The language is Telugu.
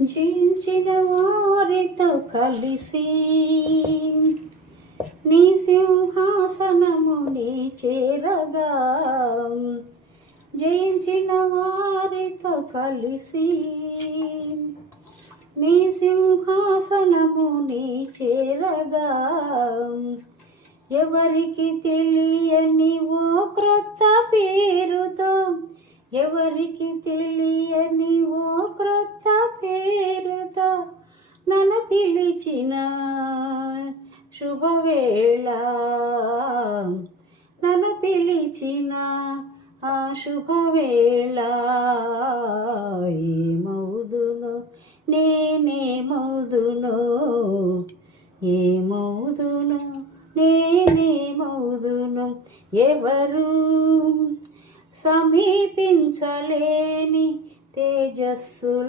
జయించిన వారితో కలిసి నీ సింహాసనముని చేరగా, జయించిన వారితో కలిసి నీ సింహాసనముని చేరగా, ఎవరికి తెలియని ఓ క్రొత్త పేరుతో, ఎవరికి తెలియని ఓ క్రొత్త పేరుతో నన్ను పిలిచిన శుభవేళ, నన్ను పిలిచిన ఆ శుభవేళ, ఏమౌదును నేనేమౌదును, ఏమౌదును నేనేమౌదును, ఎవరు సమీపించలేని తేజస్సులో